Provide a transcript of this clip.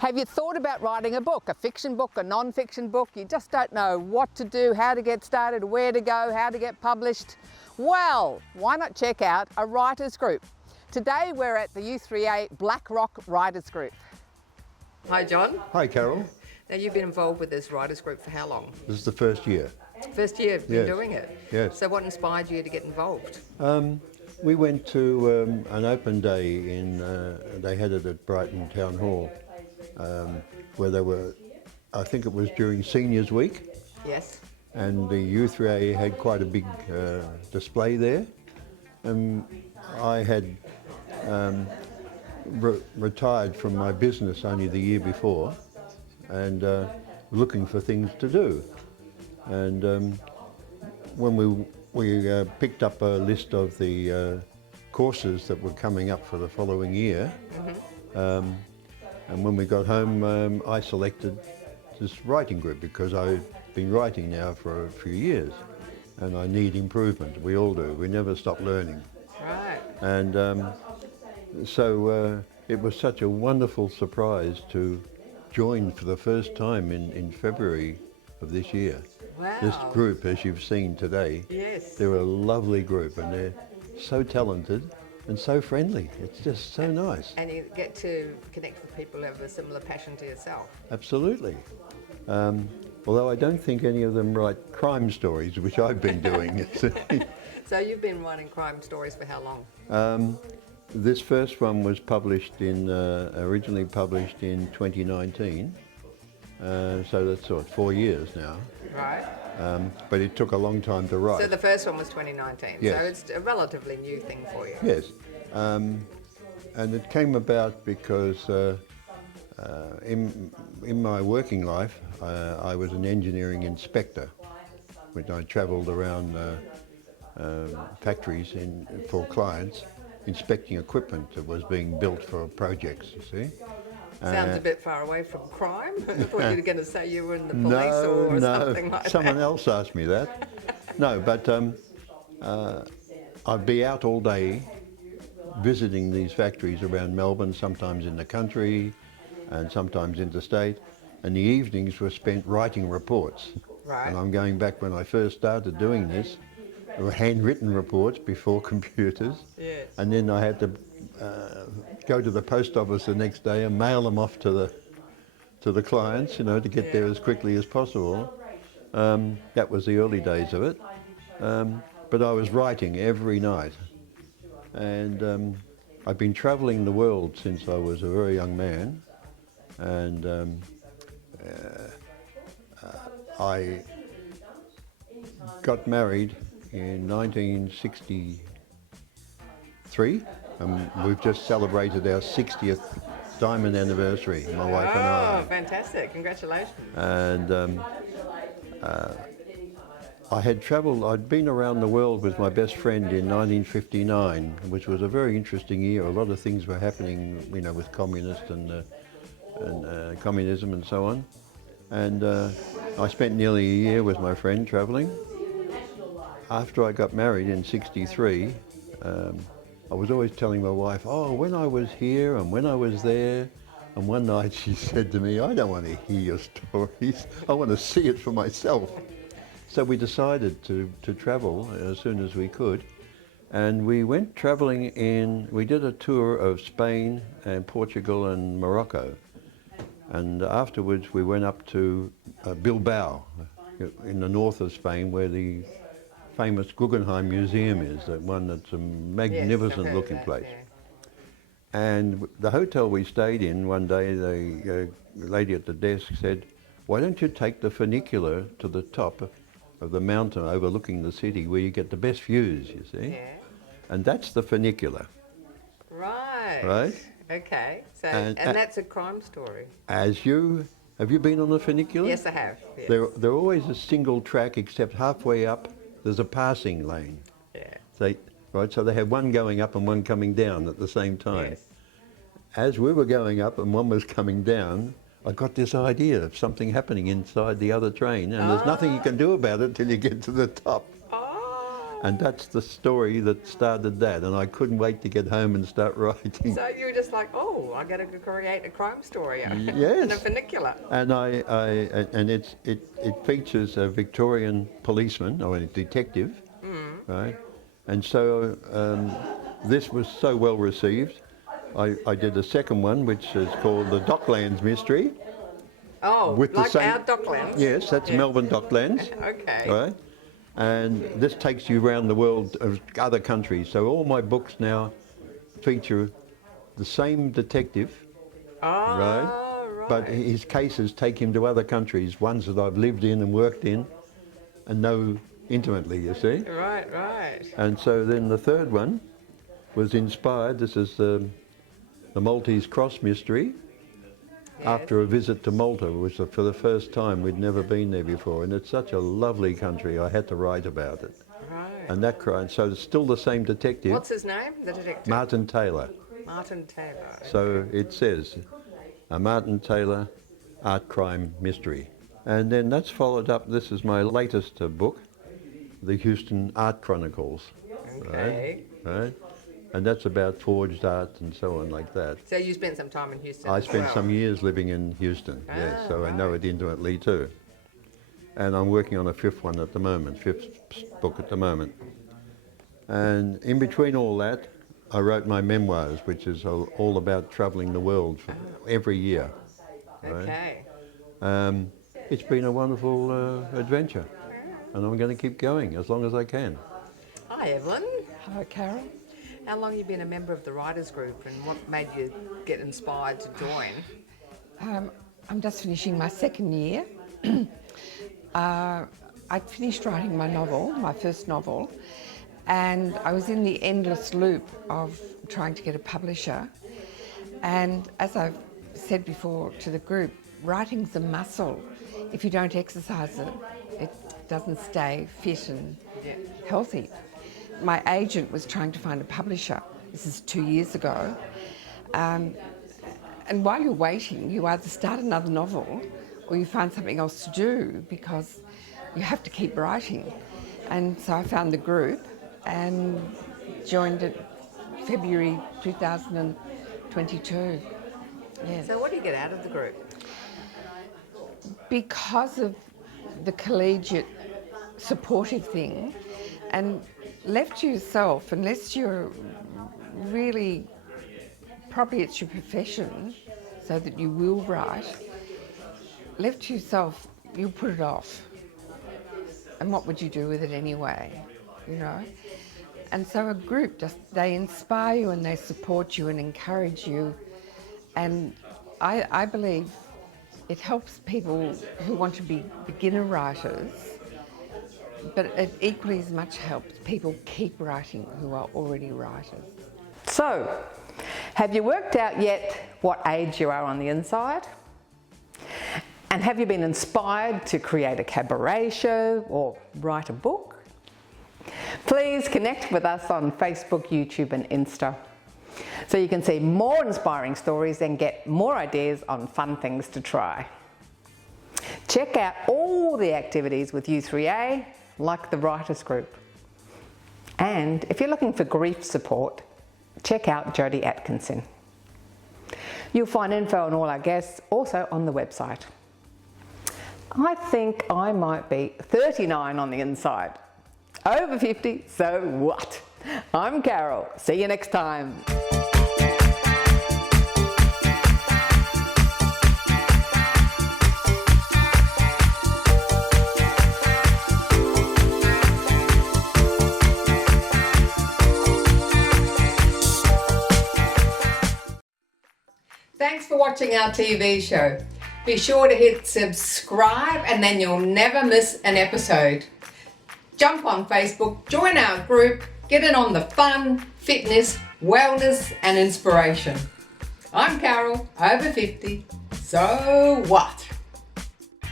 Have you thought about writing a book, a fiction book, a non-fiction book? You just don't know what to do, how to get started, where to go, how to get published. Well, why not check out a writers group? Today we're at the U3A Blackrock Writers Group. Hi John. Hi Carol. Now you've been involved with this writers group for how long? This is the first year. First year you've been Yes. doing it? Yes. So what inspired you to get involved? We went to an open day they had it at Brighton Town Hall, where they were, I think it was during Seniors Week, Yes. and the U3A had quite a big display there. I had retired from my business only the year before, and looking for things to do. And when we picked up a list of the courses that were coming up for the following year, and when we got home, I selected this writing group because I've been writing now for a few years, and I need improvement. We all do. We never stop learning. Right. And so it was such a wonderful surprise to join for the first time in February of this year. Wow. This group, as you've seen today, Yes. they're a lovely group, and they're so talented and so friendly. It's just so nice. And you get to connect with people who have a similar passion to yourself. Absolutely. Although I don't think any of them write crime stories, which I've been doing. So you've been writing crime stories for how long? This first one was published originally published in 2019, so that's 4 years now. Right. But it took a long time to write. So the first one was 2019, Yes. so it's a relatively new thing for you. Yes, and it came about because in my working life, I was an engineering inspector, which I travelled around factories for clients, inspecting equipment that was being built for projects, you see. Sounds a bit far away from crime. I thought you were going to say you were in the police or something like that. Someone else asked me that. No, but I'd be out all day visiting these factories around Melbourne, sometimes in the country and sometimes interstate, and the evenings were spent writing reports. Right. And I'm going back when I first started doing this. There were handwritten reports before computers, Yes. and then I had to go to the post office the next day and mail them off to the clients, to get there as quickly as possible. That was the early days of it. But I was writing every night, and I've been travelling the world since I was a very young man, and I got married in 1963, and we've just celebrated our 60th diamond anniversary, my wife and I. Oh, fantastic. Congratulations. And I had travelled, I'd been around the world with my best friend in 1959, which was a very interesting year. A lot of things were happening, with communist and communism and so on. And I spent nearly a year with my friend travelling. After I got married in '63, I was always telling my wife, oh, when I was here and when I was there. And one night she said to me, I don't want to hear your stories, I want to see it for myself. So we decided to travel as soon as we could. And we went travelling we did a tour of Spain and Portugal and Morocco. And afterwards we went up to Bilbao in the north of Spain, where the famous Guggenheim Museum is, that one that's a magnificent looking place. Yeah. And the hotel we stayed in one day, the lady at the desk said, why don't you take the funicular to the top of the mountain overlooking the city where you get the best views, you see? Yeah. And that's the funicular. Right. Right? Okay. So, And- and that's a crime story. Have you been on the funicular? Yes, I have. Yes. They're always a single track, except halfway up there's a passing lane. Yeah. So they have one going up and one coming down at the same time. Yes. As we were going up and one was coming down, I got this idea of something happening inside the other train, and there's nothing you can do about it till you get to the top. Oh. And that's the story that started that, and I couldn't wait to get home and start writing. So you were just like, oh, I got to create a crime story Yes. in a vernacular. And it features a Victorian policeman or a detective, right? And so this was so well received. I did a second one, which is called the Docklands Mystery. Oh, with like the same, our Docklands? Yes, that's Melbourne Docklands. Okay. Right? And this takes you around the world of other countries. So all my books now feature the same detective, right? But his cases take him to other countries, ones that I've lived in and worked in and know intimately, you see. Right, right. And so then the third one was inspired, this is the Maltese Cross Mystery, after a visit to Malta, which was for the first time. We'd never been there before, and it's such a lovely country. I had to write about it. Right. And that crime, so it's still the same detective. What's his name, the detective? Martin Taylor. Martin Taylor. Okay. So it says, a Martin Taylor art crime mystery. And then that's followed up, this is my latest book, the Houston Art Chronicles. Okay. Right? And that's about forged art and so on like that. So you spent some time in Houston I as spent well. some years living in Houston, yes, so I know it intimately too. And I'm working on a fifth one at the moment, fifth book at the moment. And in between all that, I wrote my memoirs, which is all about travelling the world for every year. Right? Okay. It's been a wonderful adventure, and I'm going to keep going as long as I can. Hi, Evelyn. Hello, Carol. How long have you been a member of the Writers Group, and what made you get inspired to join? I'm just finishing my second year. I'd finished writing my novel, my first novel, and I was in the endless loop of trying to get a publisher. And as I've said before to the group, writing's a muscle. If you don't exercise it, it doesn't stay fit and healthy. My agent was trying to find a publisher. This is 2 years ago. And while you're waiting, you either start another novel or you find something else to do, because you have to keep writing. And so I found the group and joined it February 2022. Yes. So what do you get out of the group? Because of the collegiate supportive thing, and left to yourself, unless you're really, probably it's your profession, so that you will write, left to yourself, you'll put it off. And what would you do with it anyway, you know? And so a group, they inspire you and they support you and encourage you. And I believe it helps people who want to be beginner writers, but it equally as much helps people keep writing who are already writers. So, have you worked out yet what age you are on the inside? And have you been inspired to create a cabaret show or write a book? Please connect with us on Facebook, YouTube and Insta, so you can see more inspiring stories and get more ideas on fun things to try. Check out all the activities with U3A, like the Writers Group. And if you're looking for grief support, check out Jodie Atkinson. You'll find info on all our guests also on the website. I think I might be 39 on the inside. Over 50, so what? I'm Carol. See you next time. Thanks for watching our TV show. Be sure to hit subscribe and then you'll never miss an episode. Jump on Facebook, join our group, get in on the fun, fitness, wellness and inspiration. I'm Carol, over 50, so what?